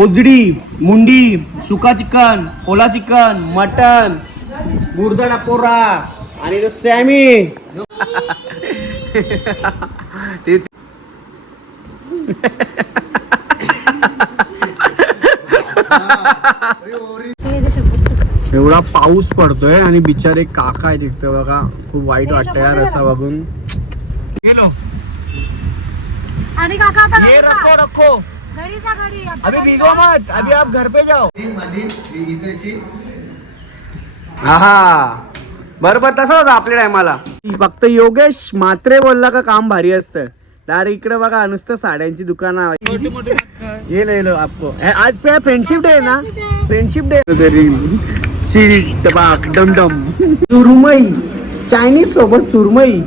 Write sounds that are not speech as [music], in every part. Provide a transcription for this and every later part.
ओजडी मुंडी सुका चिकन ओला चिकन मटन गुरदडा पोरा आणि तो सॅमी. ते एवढा पाऊस पडतोय आणि बिचारे काका आहे तिथं बघा. खूप वाईट वाटतं यार असं बघून. गेलो. आणि काका. रखो रखो. अभी भीगो. मत अभी आप घर पे जाओ. हा बरोबर तसं होतं आपल्या टायमाला. फक्त योगेश मात्रे बोलला का काम भारी असतं. डायरेक्ट इकडे बघा नुसतं साड्यांची दुकानं ये ले लो आपको. आज पे फ्रेंडशिप डे आहे ना? फ्रेंडशिप डे डमडम सुरमई चायनीज सोबत सुरमई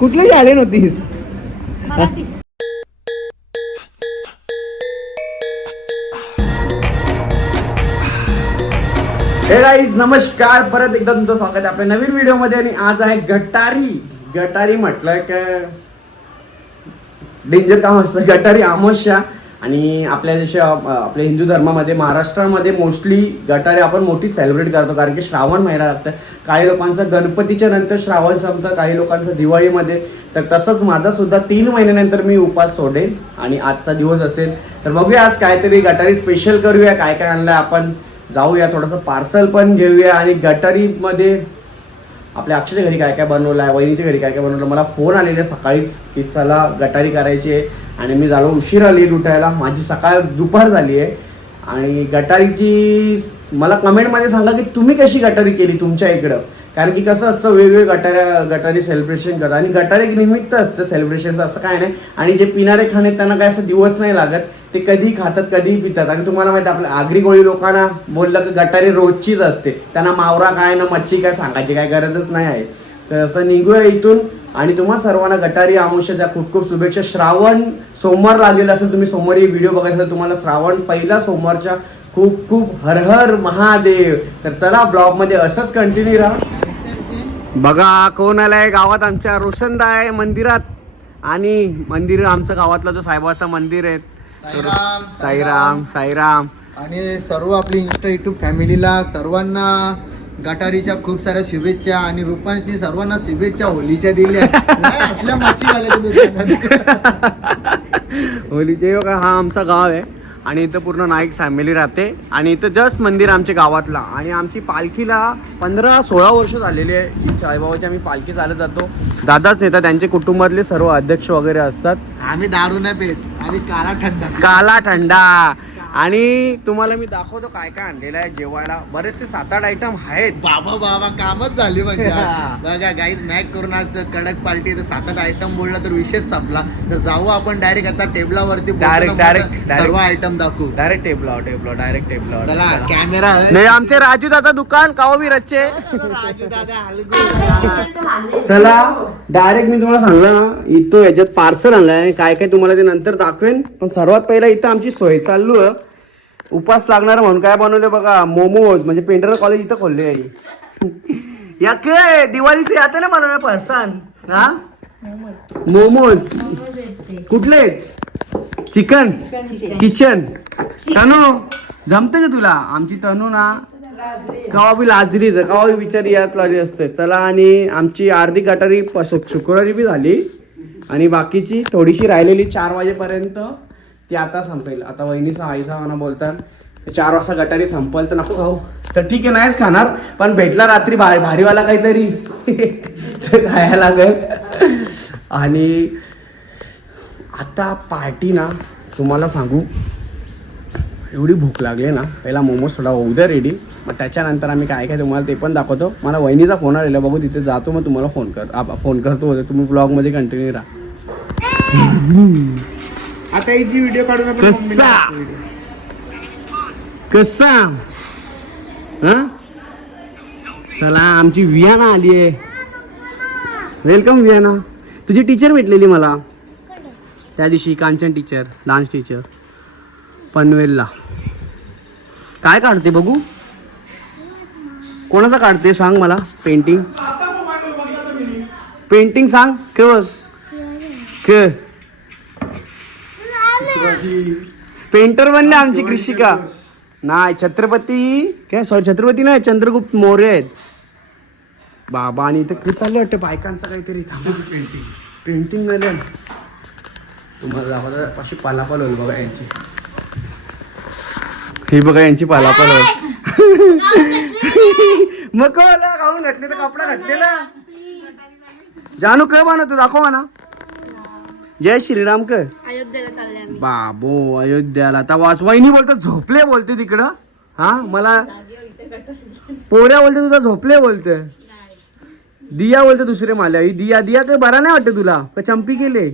कुठली आले नव्हतीस हे गाईज नमस्कार. परत एकदा तुमचं स्वागत आहे आपल्या नवीन व्हिडिओमध्ये आणि आज आहे गटारी. गटारी म्हटलं का? डेंजर काम असतं. गटारी अमावस्या आणि आपल्या जशा आपल्या हिंदू धर्मामध्ये महाराष्ट्रामध्ये मोस्टली गटारी आपण मोठी सेलिब्रेट करतो. कारण की श्रावण महिना लागतं. काही लोकांचं गणपतीच्या नंतर श्रावण संपतं काही लोकांचं दिवाळीमध्ये. तर तसंच माझा सुद्धा तीन महिन्यानंतर मी उपास सोडेन आणि आजचा दिवस असेल. तर बघूया आज काहीतरी गटारी स्पेशल करूया. काय काय आणलं आपण? जाऊया थोडंसं पार्सल पण घेऊया आणि गटारीमध्ये आपल्या अक्षच्या घरी काय काय बनवलं आहे वहिनीच्या घरी काय काय बनवलं मला फोन आलेले सकाळीच की चला गटारी करायची आहे आणि मी झालो उशीर आली लुटायला. माझी सकाळ दुपार झाली आहे. आणि गटारीची मला कमेंटमध्ये सांगा की तुम्ही कशी गटारी केली तुमच्या इकडं? कारण की कसं असतं वेगवेगळे गटाऱ्या गटारी सेलिब्रेशन करतात. आणि गटारी एक निमित्त असतं सेलिब्रेशनचं असं काय नाही. आणि जे पिणारे खाणे त्यांना काय असं दिवस नाही लागत. ते कधी खातात कधी पितात. आणि तुम्हाला माहिती आपलं आपल्या आगरी कोळी लोकांना बोललं की गटारी रोजचीच असते. त्यांना मावरा काय ना मच्छी काय सांगायची काय गरजच नाही आहे. तर असं निघूया इथून आणि तुम्हा सर्वांना गटारी आमुष्याच्या खूप खूप शुभेच्छा. श्रावण सोमवार लागलेला असेल तुम्ही सोमवारी व्हिडिओ बघायचा तुम्हाला श्रावण पहिला सोमवारच्या खूप खूप हर हर महादेव. तर चला ब्लॉगमध्ये असंच कंटिन्यू राहा. बघा कोण आलाय? गावात आमच्या रोशनदाय मंदिरात. आणि मंदिर आमचं गावातलं जो साहेबाचं मंदिर आहे साईराम साईराम साईराम. आणि सर्व आपली इंस्टा युट्यूब फॅमिलीला सर्वांना गटारीच्या खूप साऱ्या शुभेच्छा आणि रुपांनी सर्वांना शुभेच्छा होलीच्या दिल्या. नाही असल्या मच्छी [laughs] होलीचे हा आमचा गाव आहे. आणि इथं पूर्ण नाईक फॅमिली राहते. आणि इथं जस्ट मंदिर आमच्या गावातला. आणि आमची पालखीला पंधरा सोळा वर्ष झालेली आहे. जी साईबाबाची आम्ही पालखी चालत जातो. दादाच नेतात त्यांचे कुटुंबातले सर्व अध्यक्ष वगैरे असतात. आम्ही दारू नाही पेत. आम्ही काळा थंडा काला थंडा आणि तुम्हाला मी दाखवतो काय काय आणलेलं आहे जेवायला. बरेचसे सात आठ आयटम आहेत. बाबा बाबा कामच झाली म्हणजे. बघा गाईज मॅक करून आज कडक पार्टी तर सात आठ आयटम बोलला तर विशेष संपला. तर जाऊ आपण डायरेक्ट आता टेबलावरती direct, direct. सर्व आयटम दाखवू. डायरेक्ट टेबलाव टेबलाव डायरेक्ट टेबलाव चला कॅमेरा नाही आमचे राजू दादा दुकान कावा बी रच्चे राजू दादा चला डायरेक्ट मी तुम्हाला सांगलं ना इथं याच्यात पार्सल आणलंय. आणि काय काय तुम्हाला ते नंतर दाखवेन. पण सर्वात पहिला इथं आमची सोय चालू आहे. उपास लागणार म्हणून काय बनवले बघा मोमोज म्हणजे पेंटर कॉलेज इथं खोलले आहे या काय दिवाळी से आते ना बनवणे फरसान? हा? मोमोज. कुठले? चिकन. किचन. तनू जमतं का तुला? आमची तनू ना कवा बी लाजरीच कवा बी बिचारी यात लागली असते. चला आणि आमची अर्धी गटारी शुक्रवारी बी झाली. आणि बाकीची थोडीशी राहिलेली चार वाजेपर्यंत ती आता संपेल. आता वहिनीचा आईचा म्हणा बोलतात चार वाजता गटारी संपल तर नको खाऊ. तर ठीक आहे नाहीच खाणार पण भेटला रात्री भा भारीवाला काहीतरी. [laughs] तर खायला लागेल. आणि आता पार्टी ना तुम्हाला सांगू एवढी भूक लागली ना पहिला मोमोज थोडा होऊ द्या रेडी मग त्याच्यानंतर आम्ही काय काय तुम्हाला ते पण दाखवतो. मला वहिनीचा फोन आलेला बघू तिथे जातो मग तुम्हाला फोन कर फोन करतो. होते तुम्ही ब्लॉगमध्ये कंटिन्यू राहा. [laughs] आता ही जी व्हिडिओ काढून आपण कसा? कसा? हं? चला आमची वियाना आली आहे. Welcome Viana. तुझी टीचर भेटलेली मला. त्या दिवशी कांचन टीचर डान्स टीचर पनवेलला. काय काढते बघू? कोणाचा काढते सांग मला? पेंटिंग पेंटिंग सांग. के पेंटर बनले आमची कृषिका. नाही छत्रपती काय सॉरी छत्रपती नाही चंद्रगुप्त मौर्य आहेत. बाबा आणि इथं किती चाललं वाटतं बायकांचं काहीतरी पेंटिंग पेंटिंग झालं. तुम्हाला अशी पालापाल होईल बघा यांची. ही बघा यांची पालापाल होईल. मग कळलं गाऊन घातले तर कपडा घातलेला. जानू कळ बनवतो दाखव ना. जय श्रीराम कर. अयोध्येला चालले आम्ही. बाबो अयोध्याला. आता वाच वहिनी बोलतो झोपले बोलते तिकडं. हा मला पोऱ्या बोलते तुझा झोपले बोलते. दिया बोलते दुसरे मला ही दिया दिया काही बरा नाही वाटत तुला? का चंपी केले.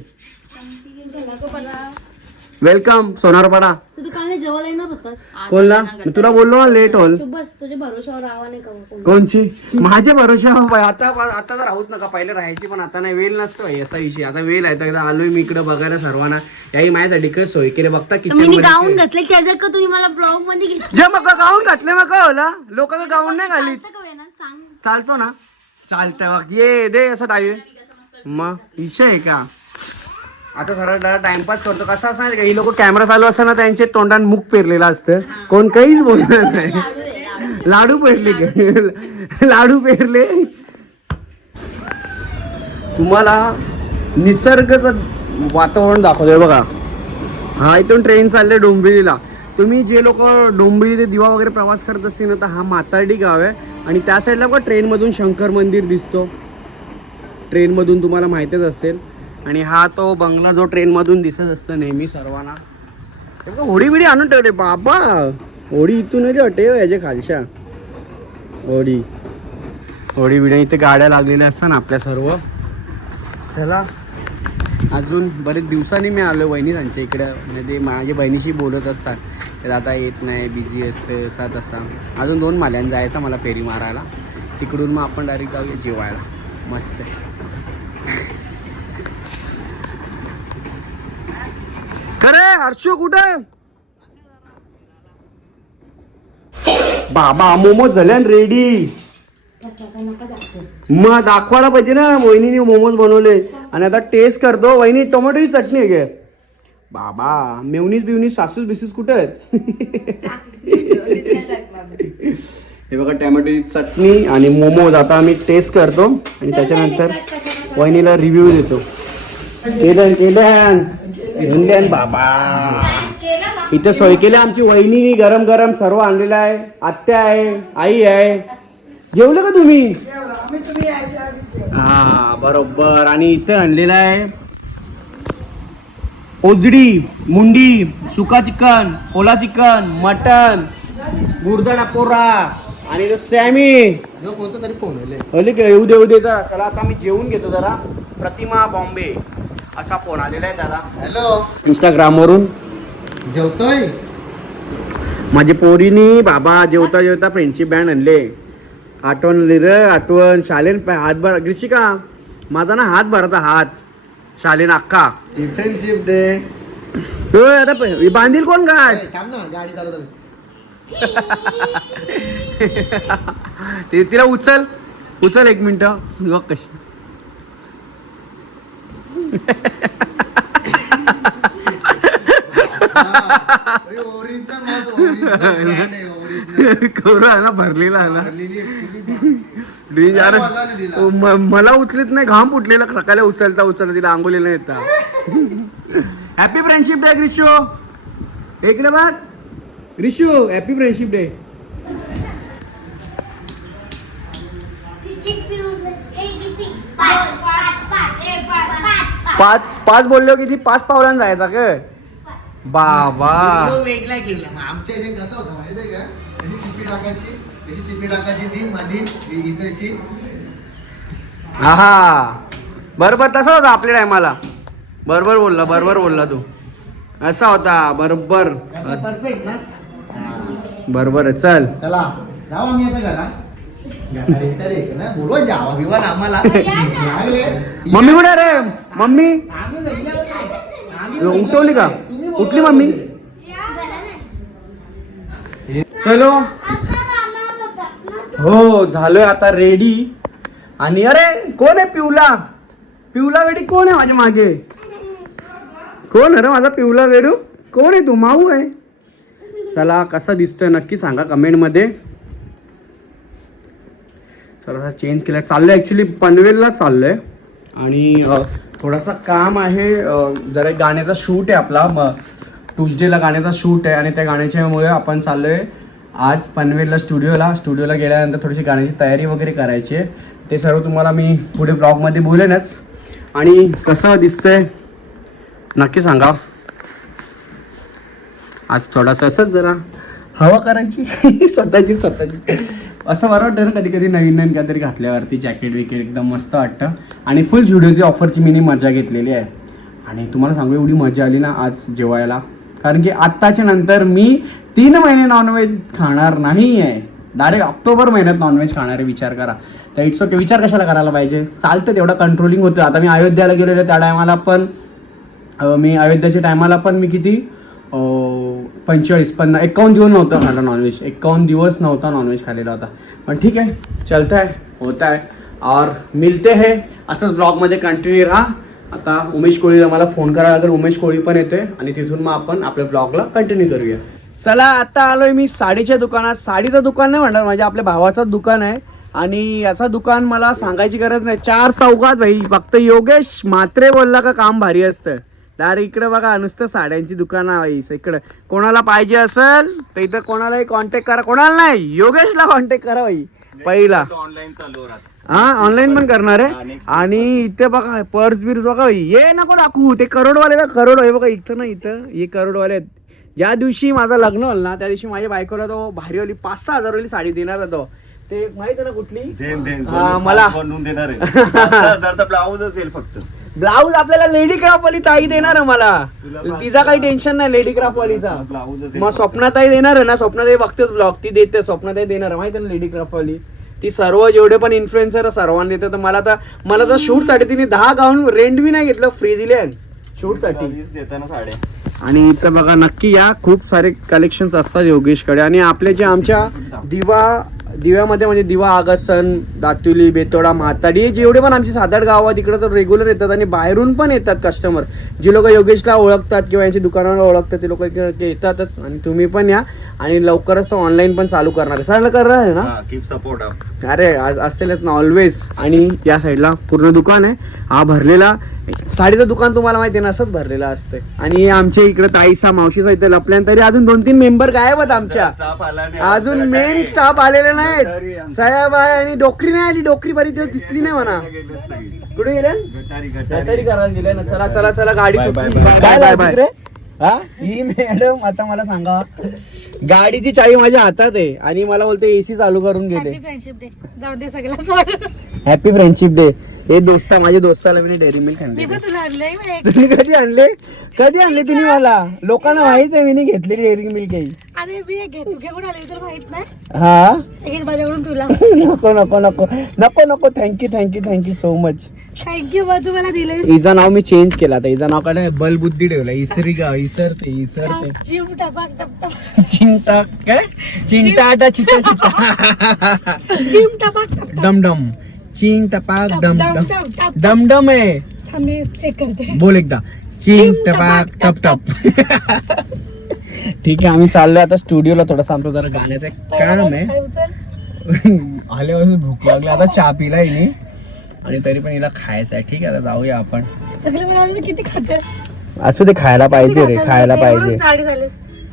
वेलकम सोनारपाडा तू जेवायला येणार होतास? बोलला मी तुला बोललो लेट होल तू बस तुझ्या भरोशावर राहावा नाही का कोण? कोणची? माझ्या भरोशा. आता आता तर राहूच नका. पहिले राहायची पण आता नाही वेळ नसतो बाई, असा विषय. आता वेळ आहे तर एकदा आलोय मी इकडे बघायला सर्वांना. याही माझ्यासाठी कसं सोय केले बघता किचन मी गाऊन घातले त्याचं का तुम्ही मला ब्लॉगमध्ये घेतलं जे मग गाऊन घातले मग होला? लोक गाऊन नाही का सांग. चालतो ना. चालतंय बघ ये दे असं डावी. मग विषय आहे का? आता खरं टाइमपास करतो. कसं असं का? ही लोक कॅमेरा चालू असताना त्यांचे तोंडात मुख पेरलेलं असतं. कोण काहीच बोलणार नाही. लाडू पेरले? लाडू. पेरले. तुम्हाला निसर्गाचं वातावरण दाखवतोय बघा. हा इथून ट्रेन चालले डोंबिवलीला. तुम्ही जे लोक डोंबिवली ते दिवा वगैरे प्रवास करत असतील ना तर हा मातार्डी गाव आहे. आणि त्या साईडला बघा ट्रेनमधून शंकर मंदिर दिसतो. ट्रेनमधून तुम्हाला माहीतच असेल. आणि हा तो बंगला जो ट्रेनमधून दिसत असतो नेहमी सर्वांना. होडी बिडी आणून ठेवले बाबा. होडी इथून अटेव याच्या खालच्या. होडी. होडी बिडी इथे गाड्या लागलेल्या असतात ना आपल्या सर्व. चला अजून बरेच दिवसांनी मी आलो बहिणी त्यांच्या इकडं. म्हणजे माझ्या बहिणीशी बोलत असतात. तर आता येत नाही बिझी असते असा तसा. अजून दोन माल्यानं जायचा मला फेरी मारायला. तिकडून मग आपण डायरेक्ट जाऊया जेवायला. मस्त हर्षू कुठं? बाबा मोमोज झाले रेडी मग दाखवायला पाहिजे ना वहिनीने मोमोज बनवले. आणि आता टेस्ट करतो. वहिनी टोमॅटोची चटणी आहे का बाबा मेवनीस बिवनीस सासूस बिसूस कुठे आहेत? हे बघा टोमॅटोची चटणी आणि मोमोज. आता आम्ही टेस्ट करतो आणि त्याच्यानंतर वहिनीला रिव्ह्यू देतो. केलं केलं बाबा. इथं सोय केली आमची वहिनी गरम गरम सर्व आणलेलं आहे. आत्या आहे आई आहे. जेवलं का तुम्ही? हा बरोबर. आणि इथं आणलेलं आहे ओजडी मुंडी सुका चिकन ओला चिकन मटन गुरदाडा पोरा आणि तो सॅमी. कोणता तरी फोन येऊ दे येऊ दे चला आता मी जेवून घेतो जरा. प्रतिमा बॉम्बे. असा फोन आलेला आहे त्याला. हॅलो. इंस्टाग्रामवरून. जेवतोय? माझ्या पोरीनी बाबा जेवता जेवता फ्रेंडशिप बँड आणले. आठवण आली रे आठवण शालेन पा- हात भर ग्रीशिका माझा ना हात भराचा हात. शालेन अक्का फ्रेंडशिप डे आता प- बांधील कोण गाठ? थांब ना गाडी चालवतो [laughs] ते तिला उचल. उचल एक मिनिट. बघ कशी. ओरिजिनल ओरिजिनल brand आहे कवरा आहे ना भरलेला आहे ना. भरलेली आहे, यार दिला. म- मला उचलीत नाही घाम फुटलेला सकाळी उचलता उचलता तिला आंघोलीला येता. हॅपी फ्रेंडशिप डे ग्रीशो इकडे बघ. रिशू हॅपी फ्रेंडशिप डे पाच पाच बोललो किती पाच पावलांना जायचा का बाबा. तो वेगळा केला. मग आमच्या इथे कसं होतं माहिती आहे का? अशी चिपी टाकायची? अशी चिपी टाकायची ती? मधी इथे अशी हा बरोबर तसा होता आपल्या टायमाला. बरोबर बोलला बरोबर बोलला तू. असा होता बरोबर. परफेक्ट ना? बरोबर आहे, चल. चला. जाऊ आम्ही आता घरा. [laughs] मम्मी कुठे रे? मम्मी? आम्ही नाही या. आम्ही उठवली का? उठली मम्मी? चलो. हो झालोय आता रेडी आणि अरे कोण आहे पिवला? पिवला वेडी कोण आहे माझ्या मागे? कोण? आहे रे माझा पिवला वेडू. कोण आहे तू? माऊ आहे. चला कसं दिसतोय नक्की सांगा कमेंटमध्ये चला चेंज केलं चाललंय ॲक्च्युली पनवेलला चाललंय. आणि थोडासा काम आहे जरा एक गाण्याचा शूट आहे आपला. म ट्युजडेला गाण्याचा शूट आहे आणि त्या गाण्याच्यामुळे आपण चाललोय आज पनवेलला स्टुडिओला स्टुडिओला गेल्यानंतर थोडीशी गाण्याची तयारी वगैरे करायची आहे. ते सर्व तुम्हाला मी पुढे ब्लॉगमध्ये बोलेनच. आणि कसं दिसतंय? नक्की सांगा. आज थोडासा असंच जरा हवा करायची. [laughs] स्वतःची स्वतःची. असं बरं वाटतं ना कधी कधी नवीन नवीन काहीतरी घातल्यावरती जॅकेट विकेट एकदम मस्त वाटतं. आणि फुल जुडिओची ऑफरची मी मजा घेतलेली आहे. आणि तुम्हाला सांगू एवढी मजा आली ना आज जेवायला. कारण की आत्ताच्या नंतर मी तीन महिने नॉनव्हेज खाणार नाही आहे डायरेक्ट ऑक्टोबर महिन्यात नॉनव्हेज खाणारे विचार करा. तर इट्स ओके विचार कशाला करायला पाहिजे? चालतं तेवढं कंट्रोलिंग होतं. आता मी अयोध्याला गेलेलो त्या टायमाला पण मी अयोध्याच्या टायमाला पण मी किती पंचेचाळीस पन्नास एकावन्न दिवस नव्हता खाल्ला नॉनव्हेज एकावन्न दिवस नव्हता नॉनव्हेज खाल्लेला होता. पण ठीक आहे चलता है होता है और मिलते है. असंच ब्लॉगमध्ये कंटिन्यू राहा. आता उमेश कोळीला मला फोन करायला लागेल. उमेश कोळी पण येतोय आणि तिथून मग आपण आपल्या ब्लॉगला कंटिन्यू करूया. चला आता आलोय मी साडीच्या दुकानात. साडीचं दुकान नाही म्हणणार माझ्या आपल्या भावाचं दुकान आहे. आणि याचं दुकान मला सांगायची गरज नाही. चार चौकात भाई. फक्त योगेश मात्रे बोलला का काम भारी असतं. डायरेक्ट इकडे बघा नुसतं साड्यांची दुकानं आहे इकडे. कोणाला पाहिजे असेल तर इथं कोणालाही कॉन्टॅक्ट करा. कोणाला नाही योगेशला कॉन्टॅक्ट करा भाई पहिला. ऑनलाईन चालू राहत. हा ऑनलाईन पण करणार आहे? आणि इथे बघा पर्स बिर्स बघा ये नको दाखवू ते करोडवाले ना करोड. आहे बघा इथं ना इथं. हे करोडवाले आहेत. ज्या दिवशी माझं लग्न होईल ना त्या दिवशी माझ्या बायकोला तो भारीवाली पाच सहा हजारवाली साडी देणार होतो ते. माहीत आहे ना कुठली? मला. देणार आहे. ब्लाऊज असेल फक्त. ब्लाऊज आपल्याला लेडी क्राफ्ट वाली ताई देणार आहे मला. तिचा काही टेन्शन नाही लेडी क्राफ्ट वालीचा. मग स्वप्नाताई देणार आहे ना स्वप्नाताई बघतेच ब्लॉग ती देते स्वप्नाताई देणार माहिती आहे ना लेडी क्राफ्ट वाली. ती सर्व जेवढे पण इन्फ्लुएन्सर सर्वांना देतात तर मला तर मला तर शूटसाठी तिने दहा गाऊन रेंट बी नाही घेतलं फ्री दिले शूटसाठी. देताना आणि इथं बघा नक्की या खूप सारे कलेक्शन्स असतात योगेशकडे. आणि आपले जे आमच्या दिवा दिव्यामध्ये म्हणजे दिवा आगसन दातुली बेतोडा म्हाताडी जेवढे पण आमची सात आठ गाव आहेत तिकडे तर रेग्युलर येतात आणि बाहेरून पण येतात कस्टमर जे लोक योगेशला ओळखतात किंवा यांच्या दुकानाला ओळखतात ते लोक येतातच. आणि तुम्ही पण या. आणि लवकरच तो ऑनलाईन पण चालू करणार आहे. चालू करणार आहे ना? हा कीप सपोर्ट अरे आज असेलच ना ऑलवेज आणि या साईडला पूर्ण दुकान आहे. हा भरलेला साडीचं दुकान तुम्हाला माहिती आहे ना असंच भरलेलं असतं आणि आमच्या इकडे ताईसा मावशीचा इथे लपल्यान तरी अजून दोन तीन मेंबर गायब आहेत आमच्या. अजून मेन स्टाफ आलेले नाहीत. साहेब आहे आणि डोकरी नाही आली डोकरी बरी तिथे दिसली नाही म्हणा. कुठे गेले? गटारी गटारी. गटारी करायला दिले ना. चला चला चला गाडी सुटली. काय रे हा? ही मॅडम आता मला सांगा. गाडीची चावी माझ्या हातात आहे आणि मला बोलते एसी चालू करून घेते फ्रेंडशिप डे जाऊ दे सगळ्या सोड हॅपी फ्रेंडशिप डे हे दोस्ता माझ्या दोस्ताला मी डेअरी मिल्क आणले. तुम्ही कधी आणले? कधी आणले तिने मला? लोकांना माहीत आहे मी घेतलेली डेअरी मिल्क काही अरे मी एक घेत घेऊन आले तर माहीत नाही? हा? एक माझ्याकडून तुला. [laughs] नको नको नको. नको नको. Thank you thank you thank you so much thank you बा तू मला दिलेस हिचं नाव मी चेंज केलं आता. हिचं नाव काय बलबुद्धी ठेवलं. इसरी गा इसरते इसरते जीव टपाक टप टप. चिंता काय? चिंटा आटा चिटा चिटा. [laughs] टप डमडम चिंग टपाक डम डम, डम. डम, आहे. चेक करते. बोल एकदा. चिंग टपाक टप टप [laughs] ठीक आहे आम्ही चाललोय आता स्टुडिओला. थोडासा आमचं जरा गाण्याचं काम आहे? [laughs] आल्यावर भूक लागली आता चहा पिला आणि तरी पण हिला खायचं आहे. ठीक आहे आता जाऊया आपण. किती खातेस? असं ते खायला पाहिजे रे खायला? पाहिजे.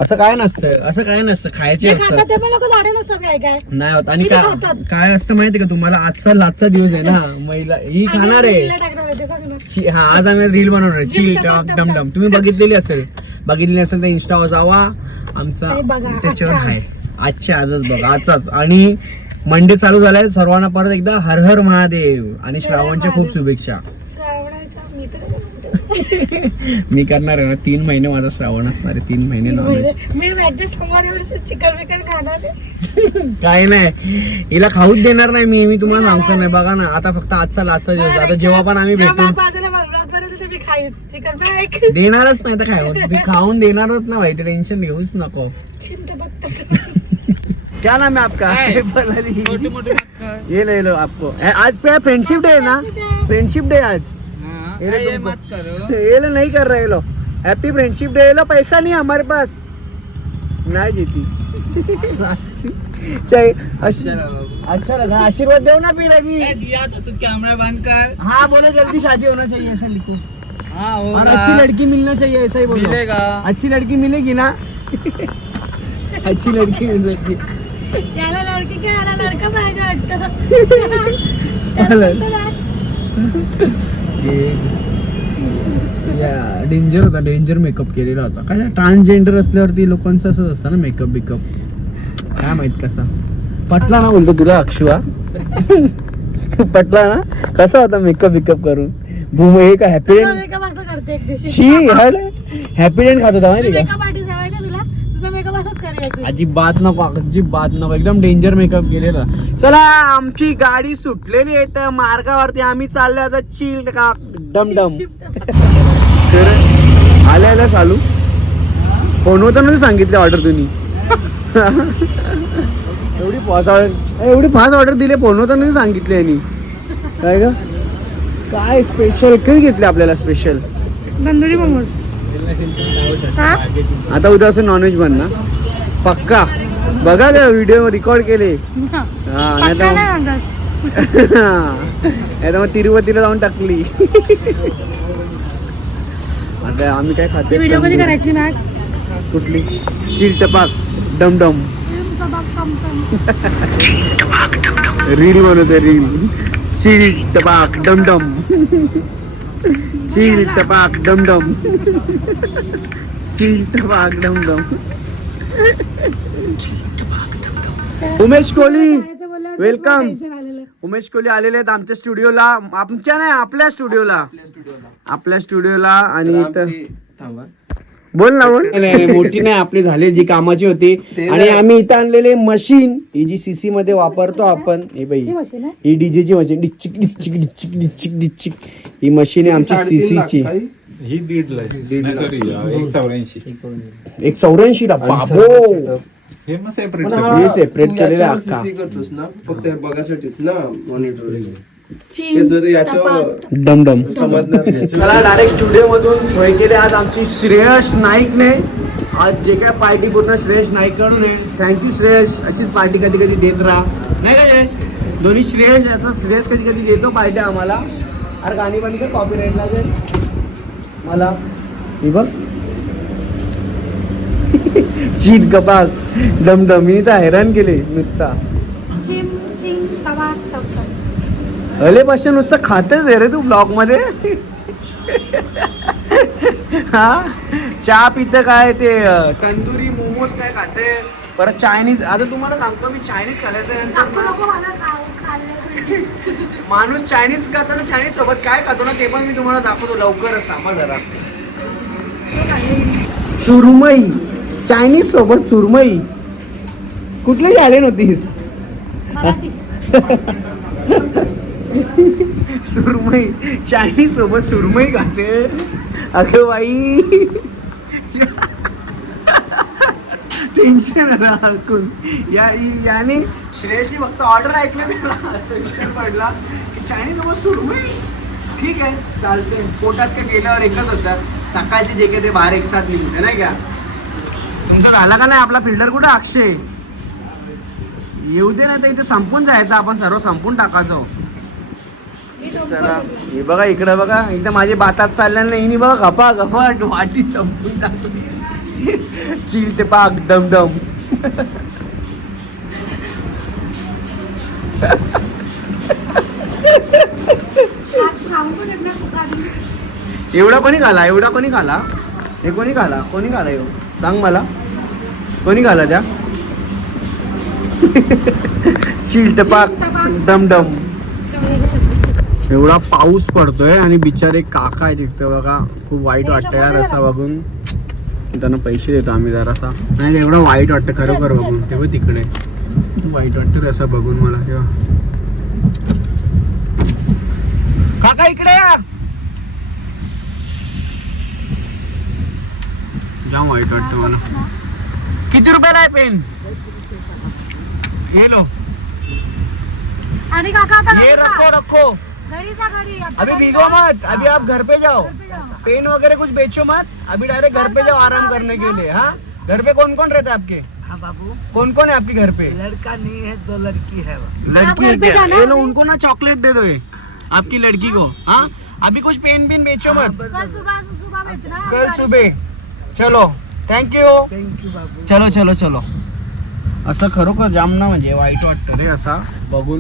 असं काय नसतं असं काय नसतं खायचे जे असतात. खातात ते पण लोक जाडे नसतात काय काय? नाही होत. आणि किती काय खातात? काय असतं माहिती का तुम्हाला? आजचा लाजचा दिवस आहे ना [laughs] महिला ही खाणार आहे. तिला टाकणार आहे ते सांग ना. ची- हा आज आम्ही रील बनवणार आहे. चिल टॉक डम डम. तुम्ही बघितलेली असेल. बघितली नसेल तर इंस्टावर जावा. आमचा बघा, त्याच्यावर आजच्या आहे आजच्या आजच बघा आजचाच. आणि मंडे चालू झालाय. सर्वांना परत एकदा हर हर महादेव आणि श्रावणच्या खूप शुभेच्छा. श्रावणाच्या मी करणार आहे ना तीन महिने माझा श्रावण असणार आहे तीन महिने नॉनव्हेज मी सोमवार चिकन विकन खाणार आहे. काय नाही. हिला खाऊच देणार नाही मी मी तुम्हाला सांगतो नाही. बघा ना आता फक्त आजचा लाजचा दिवस आता जेव्हा पण आम्ही जेव्हा भेटू बाजूला ब्लॉग बनायचं ते मी खाईन. चिकन बॅग देणारच नाही तर काय ती खाऊन देणारच ना भाई टेन्शन घेऊच नको. क्या नाम है आपका? [laughs] ये ले लो आपको. आज पे फ्रेंडशिप डे है ना? फ्रेंडशिप डे आज. ये ले तुमको। [laughs] ये ले नहीं कर रहे ये लो हैप्पी फ्रेंडशिप डे ला पैसा नहीं हमारे पास। नाही जीती। [laughs] चाहे अच्छा लगा आशीर्वाद दो ना फिर अभी। दिया तो तू कैमरा बंद कर। हाँ बोलो जल्दी शादी होना चाहिए ऐसा लिखो। हाँ और अच्छी लड़की मिलना चाहिए ऐसा ही बोलो। मिलेगा। अच्छी लड़की मिलेगी ना? अच्छी लड़की मिल सकती। याला लडकी काय याला लडका पाहिजे वाटतं डेंजर होता डेंजर मेकअप केलेला होता. काय ट्रान्सजेंडर असल्यावरती लोकांचं असंच असतं ना मेकअप बिकअप. काय माहीत कसा. पटला ना बोलतो तुला अक्षुआ? [laughs] पटला ना? कसा होता मेकअप बिकअप करून? भूम का हॅपी शी हॅपी डेंट खात होता माहिती का? मेकअप असाच अजिबात नको अजिबात नको. एकदम डेंजर मेकअप केलेला. चला आमची गाडी सुटलेली आहे तर मार्गावरती आम्ही चाललो आता चिल का डमडम. तर आल्या आल्या चालू. फोन होता ना सांगितलं ऑर्डर तुम्ही. एवढी फास्ट ऑर्डर एवढी फास्ट ऑर्डर दिले फोन होता ना सांगितले यांनी काय ग? काय स्पेशल काही घेतले आपल्याला स्पेशल तंदुरी मोमोज. हा? आता उद्या असं नॉनव्हेज बनना पक्का. बघा का व्हिडिओ रेकॉर्ड केले. हा. नाही पक्का तर नाही म्हणतास नाही तर मग तिरुपतीला जाऊन टाकली. आता आम्ही काय खाते व्हिडिओ कधी करायची मॅग कुठली? चिल टपाक डमडम. रील बनवते रील चिल टपाक डमडम. चिल टपाक डमडम चिल टपाक डमडम उमेश कोहली वेलकम उमेश कोहली आलेले आहेत आमच्या स्टुडिओला आमच्या नाही आपल्या स्टुडिओला आपल्या स्टुडिओला आणि इथं बोल ना बोल. नाही, नाही, मोठी नाही आपली झाली जी कामाची होती. आणि आम्ही इथं आणलेले मशीन ही जी सीसी मध्ये वापरतो आपण हे बाई मशीन आहे? ही डीजे ची मशीन डिचिक डिचिक डिचिक डिचिक डिचिक ही मशीन आहे आमची सीसीची ही दीड ला सॉरी एक चौऱ्याऐंशी. एक चौऱ्याऐंशी ला बाबो. हे मग सेपरेट हे सेपरेट केलेलं अख्खा करतोस ना? फक्त बघासाठीच ना मॉनिटर डमडम [laughs] चला डायरेक्ट स्टुडिओ मधून सोय केली. आज आमची श्रेयस नाईकने. आज जे काय पार्टी पूर्ण श्रेयस नाईककडून आहे थँक्यू श्रेयस. अशीच पार्टी कधी कधी देत राहा. नाही का जय? दोन्ही श्रेयस याचा श्रेयस कधी कधी देतो पार्टी आम्हाला. अरे गाणी पण का कॉपी राईट लागेल. मला. ही बघ. [laughs] चीट कपाक डमडम मी तर हैराण केले नुसता. अले पासून नुसतं खातेच आहे रे तू ब्लॉगमध्ये हा? चहा पितं काय ते तंदुरी मोमोज काय खाते? परत चायनीज आता तुम्हाला सांगतो मी चायनीज खाल्ल्याच्या नंतर ना, माणूस चायनीज खातो ना चायनीज सोबत काय खातो ना ते पण मी तुम्हाला दाखवतो. लवकरच थांबा जरा. सुरमई. चायनीज सोबत सुरमई. कुठलेही आले नव्हतीस? [laughs] सुरमई चायनीज सोबत सुरमई खाते. अगं बाई. टेन्शन आलं ऐकून या याने श्रेयसनी फक्त ऑर्डर ऐकलं त्याला. पडला. की चायनीज सोबत सुरमई? ठीक आहे चालते पोटात काय गेल्यावर एकच होतं. सकाळचे जे काय ते बाहेर एक साथ निघते नाही का? तुमचं झाला का नाही? आपला फिल्टर कुठं? अक्षय. येऊ दे ना तर इथे संपून जायचं. आपण सर्व संपून टाकायचो. चला. हे बघा इकडे बघा. इथं माझे बातात चालल्या नाही. हिने बघा गपा गपा वाटी संपून टाकली. चिल पाक डम डम. एवढा कोणी खाला? एवढा कोणी खाला? हे कोणी खाला? कोणी खाला येऊ सांग मला. कोणी खाला त्या? चिल टपाक डम. एवढा पाऊस पडतोय आणि बिचारे काका आहे तिथं बघा. खूप वाईट वाटतं यार असं बघून. त्यांना पैसे देतो आम्ही जरासा. नाही एवढं वाईट वाटतं खरोखर बघून. तेव्हा तिकडे. वाईट वाटतं असं बघून मला तेव्हा. काका इकडे जाम वाईट वाटतं मला. किती रुपयाला आहे पेन? हे लो. आणि काका हे. रखो रखो. घरी जा घरी. अभी भीगो मत अभी आप घर पे जाओ. पेन वगैरह कुछ बेचो मत अभी डायरेक्ट घर पे जाओ आराम करने के लिए हाँ? घर पे कौन कौन रहता है आपके? हाँ बाबू। कौन कौन है आपके घर पे? लड़का नहीं है दो लड़की है। लड़की है क्या? ये लो उनको ना चॉकलेट दे दो ये आपकी लड़की को हाँ? अभी कुछ पेन पेन बेचो मत। कल सुबह सुबह बेचना कल सुबह। चलो थँक्यू थँक्यू बाबू। चलो चलो चलो। असं खरोखर जाम ना म्हणजे वाईट वाटतं रे असा बघून।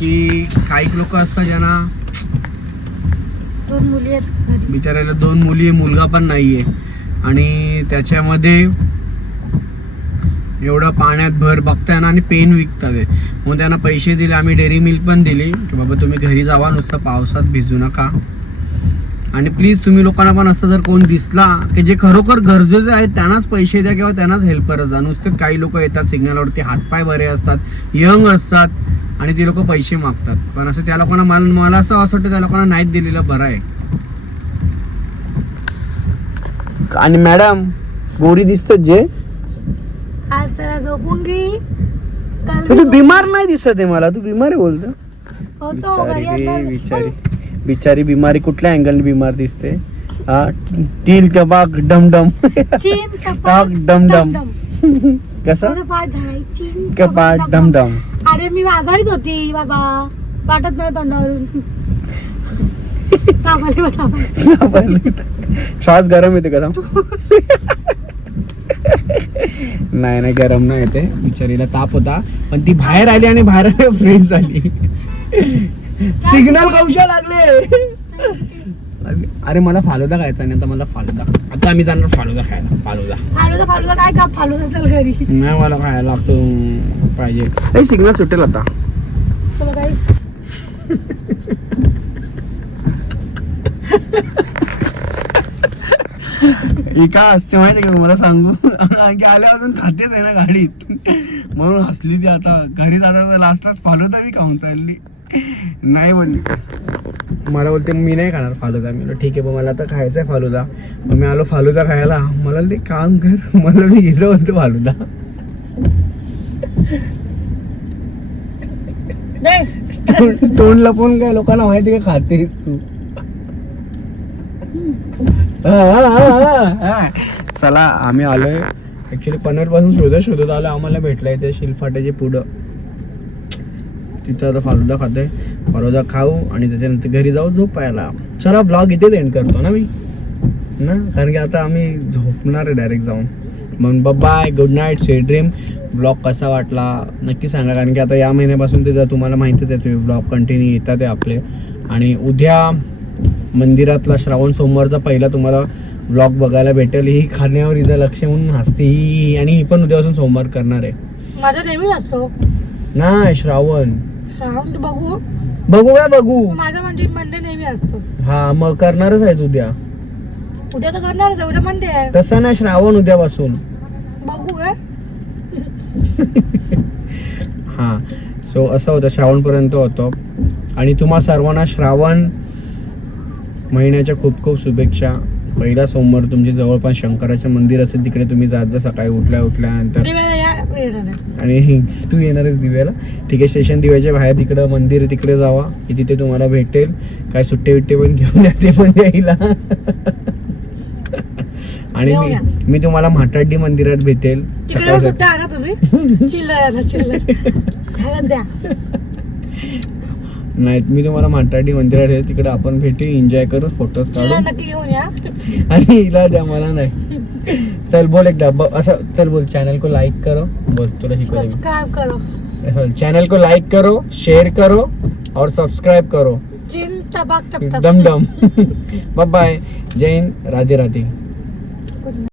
की काही लोक असतात ज्यांना दोन मुली आहेत बिचारायला दोन मुली आहे मुलगा पण नाहीये. आणि त्याच्यामध्ये एवढं पाण्यात भर बघताय ना आणि पेन विकतात. मग त्यांना पैसे दिले आम्ही डेअरी मिल्क पण दिली की बाबा तुम्ही घरी जावा नुसतं पावसात भिजू नका. आणि प्लीज तुम्ही लोकांना पण असं जर कोण दिसला की जे खरोखर गरजेचे आहेत त्यांनाच पैसे द्या किंवा त्यांनाच हेल्प करत जा. नुसते काही लोक येतात सिग्नलवरती हातपाय बरे असतात यंग असतात आणि ती लोक पैसे मागतात. पण असं त्या लोकांना मला मला असं असं वाटतं त्या लोकांना नाहीच दिलेलं बरं आहे. आणि मॅडम गोरी दिसत जे? आज जरा तू बिमार नाही दिसत आहे मला तू बिमार आहे बोलतो. घरी बिचारी बिमारी कुठल्या अँगल बिमार दिसते? हा टील कबाक डमडम. कपाट डमडम. कसं? कपाट डमडम. अरे मी आजारीच होती बाबा. वाटत नाही तोंडावरून. श्वास गरम येते थांब? नाही नाही गरम नाही येते. बिचारीला ताप होता. पण ती बाहेर आली आणि बाहेर फ्रीज झाली. सिग्नल कौशा लागले. अरे मला फालुदा खायचा नाही आता मला फालुदा. आता आम्ही जाणार फालुदा खायला फालुदा. फालुदा फालुदा काय का फालुदा असेल घरी? नाही मला खायला लागतो पाहिजे. नाही सिग्नल सुटेल आता. चलो गाईस ही का असते माहिती का मला सांगू? की आले अजून खातेच आहे ना गाडीत. म्हणून हसली ती आता. घरी जाता लास्टलाच फालुदा मी खाऊन चालली. नाही बोलली. मला बोलते मी नाही खाणार फालुदा. मी ठीक आहे मला आता खायचा आहे फालुदा. मग मी आलो फालुदा खायला. मला ते काम कर. [laughs] मला मी गेलो होतो फालुदा. तोंड लपवून काय लोकांना माहिती का खातेस तू? हा, हा, हा, हा. चला आम्ही आलोय. ऍक्च्युली पनवेल पासून शोधत शोधत आलो आम्हाला भेटलाय ते शिलफाट्याचे पुढं. तिथं आता फालुदा खातोय. फालुदा खाऊ आणि त्याच्यानंतर घरी जाऊ झोपायला. चला ब्लॉग इथेच एंड करतो ना मी? ना? कारण की आता आम्ही झोपणार आहे डायरेक्ट जाऊन. मग bye good night sweet dream blog कसा वाटला? नक्की सांगा. कारण की आता या महिन्यापासून ते जर तुम्हाला माहितीच आहे तुम्ही ब्लॉग कंटिन्यू येतात आहे आपले. आणि उद्या मंदिरातला श्रावण सोमवारचा पहिला तुम्हाला ब्लॉग बघायला भेटेल. ही खाण्यावर हिचं लक्ष म्हणून हसते ही. आणि ही पण उद्यापासून सोमवार करणार आहे. माझा नेहमी असतो नाही श्रावण. श्रावण बघू. बघू काय बघू? माझा म्हणजे मंडे नेहमी असतो. हा मग करणारच आहेच उद्या. उद्या तर करणारच आहे, उद्या मंडे आहे. तसं नाही श्रावण उद्यापासून. बघू काय हां सो असं होतं श्रावणपर्यंत होतं. आणि तुम्हा सर्वांना श्रावण महिन्याच्या खूप खूप शुभेच्छा. पहिला सोमवार तुमच्या जवळपास शंकराचं मंदिर असेल तिकडे तुम्ही जात जा सकाळी उठल्या उठल्यानंतर येणार. आणि तू येणारच दिव्याला? ठीक आहे स्टेशन दिव्याच्या बाहेर तिकडं मंदिर तिकडे जावा. की तिथे तुम्हाला भेटेल. काय सुट्टे बिट्टे पण घेऊन या ते पण द्यायला आणि. मी मी तुम्हाला म्हाटाडी मंदिरात भेटेल सकाळी [laughs] सुट्ट्या आणा तुम्ही चिल्लर आणा चिल्लर ह्याला द्या नाही मी तुम्हाला माटाडी मंदिरात आहे तिकडे आपण भेटू एन्जॉय करू फोटोज काढू. नक्की घेऊन या. [laughs] आणि हिला द्या मला नाही. चल बोल एकदा. ब- असं चल बोल. चॅनल को लाईक करो. बोल तुला सबस्क्राईब करो. चॅनल को लाईक करो शेअर करो और सब्सक्राइब करो. चिन चबाक टप डम डम. बाय बाय जय हिंद. राधे राधे